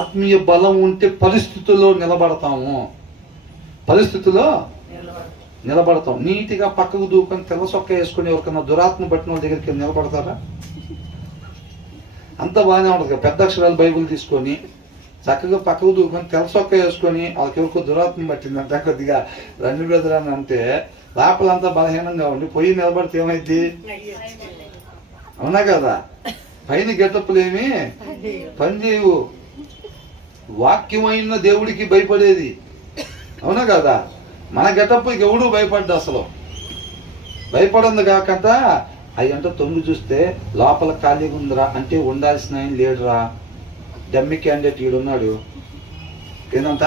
ఆత్మీయ బలం ఉంటే పరిస్థితుల్లో నిలబడతాము, పరిస్థితుల్లో నిలబడతాం. నీట్గా పక్కకు దూకొని తెల్ల సొక్క వేసుకొని ఎవరికన్నా దురాత్మ పట్టిన వాళ్ళ దగ్గరికి నిలబడతారా? అంత బాగానే ఉంటుంది. పెద్ద అక్షరాలు బైబుల్ తీసుకొని చక్కగా పక్కకు దూకొని తెల్ల సొక్క వేసుకొని వాళ్ళకి ఎవరికో దురాత్మ పట్టిందంటే కొద్దిగా రండి బ్రదర్ అని అంటే లోపలంతా బలహీనంగా ఉండి పొయ్యి నిలబడితే ఏమైంది? అవునా కదా? పైన గెటప్పులు ఏమి పని చేయవు. వాక్యమైన దేవుడికి భయపడేది, అవునా కదా? మన గెటప్పుకి ఎవడు భయపడ్డా, అసలు భయపడింది కాకుండా అయ్యంట తొంగి చూస్తే లోపల ఖాళీగా ఉందిరా అంటే ఉండాల్సిన ఆయన లేడురా. డమ్మి క్యాండిడేట్ ఈడున్నాడు. ఏందంట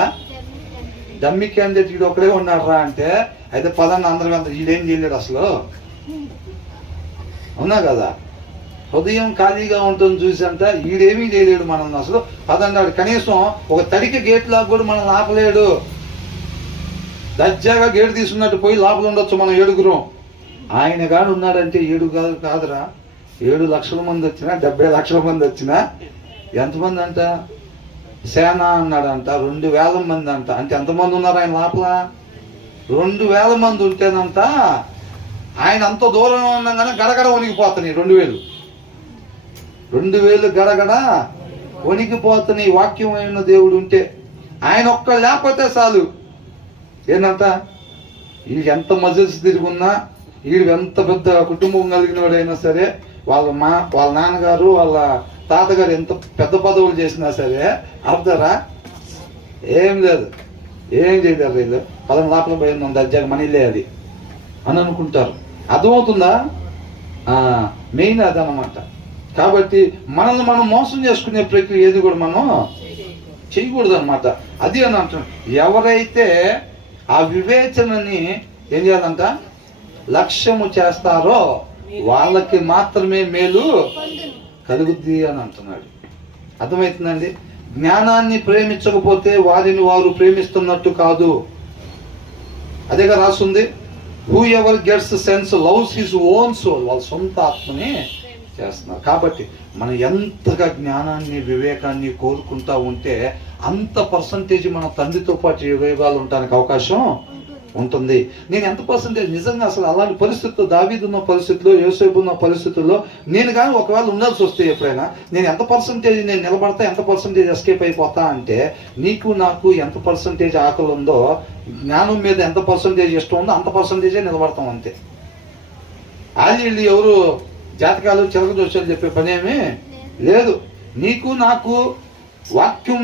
డమ్మి క్యాండిడేట్ ఈడు ఒకడే ఉన్నాడు రా అంటే అయితే పదండి అందరూ ఈడేం చేయలేడు అసలు, అవునా కదా? హృదయం ఖాళీగా ఉంటుంది చూసి అంట ఈడేమీ చేయలేడు మనం అసలు. పదండి కనీసం ఒక తడికి గేట్ లాగా కూడా మనం ఆపలేడు. దర్జాగా గేటు తీసుకున్నట్టు పోయి లోపల ఉండొచ్చు మనం ఏడుగురం. ఆయన కాడు ఉన్నాడంటే ఏడు కాదురా, 7 లక్షల మంది వచ్చినా 70 లక్షల మంది వచ్చినా ఎంతమంది అంట? సేన అన్నాడంట 2,000 మంది అంట. అంటే ఎంతమంది ఉన్నారు ఆయన లోపల? 2,000 మంది ఉంటేనంట ఆయన అంత దూరం ఉండగానే గడగడ వణికిపోతున్నాయి. 2,000 గడగడ వణికిపోతున్నాయి. వాక్యమైన దేవుడు ఉంటే ఆయన ఒక్క లేకపోతే చాలు. ఏంటంట వీడికి ఎంత మజిల్స్ తిరుగున్నా, వీడికి ఎంత పెద్ద కుటుంబం కలిగిన వాడైనా సరే, వాళ్ళ నాన్నగారు వాళ్ళ తాతగారు ఎంత పెద్ద పదవులు చేసినా సరే ఆపుతారా? ఏం లేదు, ఏం చేయలేరు వీళ్ళు. పదం లోపల పోయింది దర్జాగా మన ఇల్లే అది అని అనుకుంటారు. అర్థమవుతుందా? మెయిన్ అదనమాట. కాబట్టి మనల్ని మనం మోసం చేసుకునే ప్రక్రియ ఏది కూడా మనం చేయకూడదు అనమాట. అది అని అంటున్నాం. ఎవరైతే ఆ వివేచనని ఏం చేయాలంట లక్ష్యము చేస్తారో వాళ్ళకి మాత్రమే మేలు కలుగుద్ది అని అంటున్నాడు. అర్థమవుతుందండి? జ్ఞానాన్ని ప్రేమించకపోతే వారిని వారు ప్రేమిస్తున్నట్టు కాదు. అదేగా రాస్తుంది, whoever gets sense loves his own soul. వాళ్ళ సొంత ఆత్మని చేస్తున్నారు. కాబట్టి మనం ఎంతగా జ్ఞానాన్ని వివేకాన్ని కోరుకుంటా ఉంటే అంత పర్సంటేజ్ మన తండ్రితో పాటు యుగాలు ఉండడానికి అవకాశం ఉంటుంది. నేను ఎంత పర్సంటేజ్ నిజంగా అసలు అలాంటి పరిస్థితుల్లో, దావీదు ఉన్న పరిస్థితుల్లో, యోసేపు ఉన్న పరిస్థితుల్లో నేను కానీ ఒకవేళ ఉండాల్సి వస్తే ఎప్పుడైనా నేను ఎంత పర్సంటేజ్ నేను నిలబడతా, ఎంత పర్సంటేజ్ ఎస్కేప్ అయిపోతా అంటే నీకు నాకు ఎంత పర్సంటేజ్ ఆకలి ఉందో, జ్ఞానం మీద ఎంత పర్సంటేజ్ ఇష్టం ఉందో అంత పర్సంటేజే నిలబడతాం అంతే. వీళ్ళు ఎవరు జాతకాలు చిలక దోషాలు చెప్పే పనేమీ లేదు. నీకు నాకు వాక్యం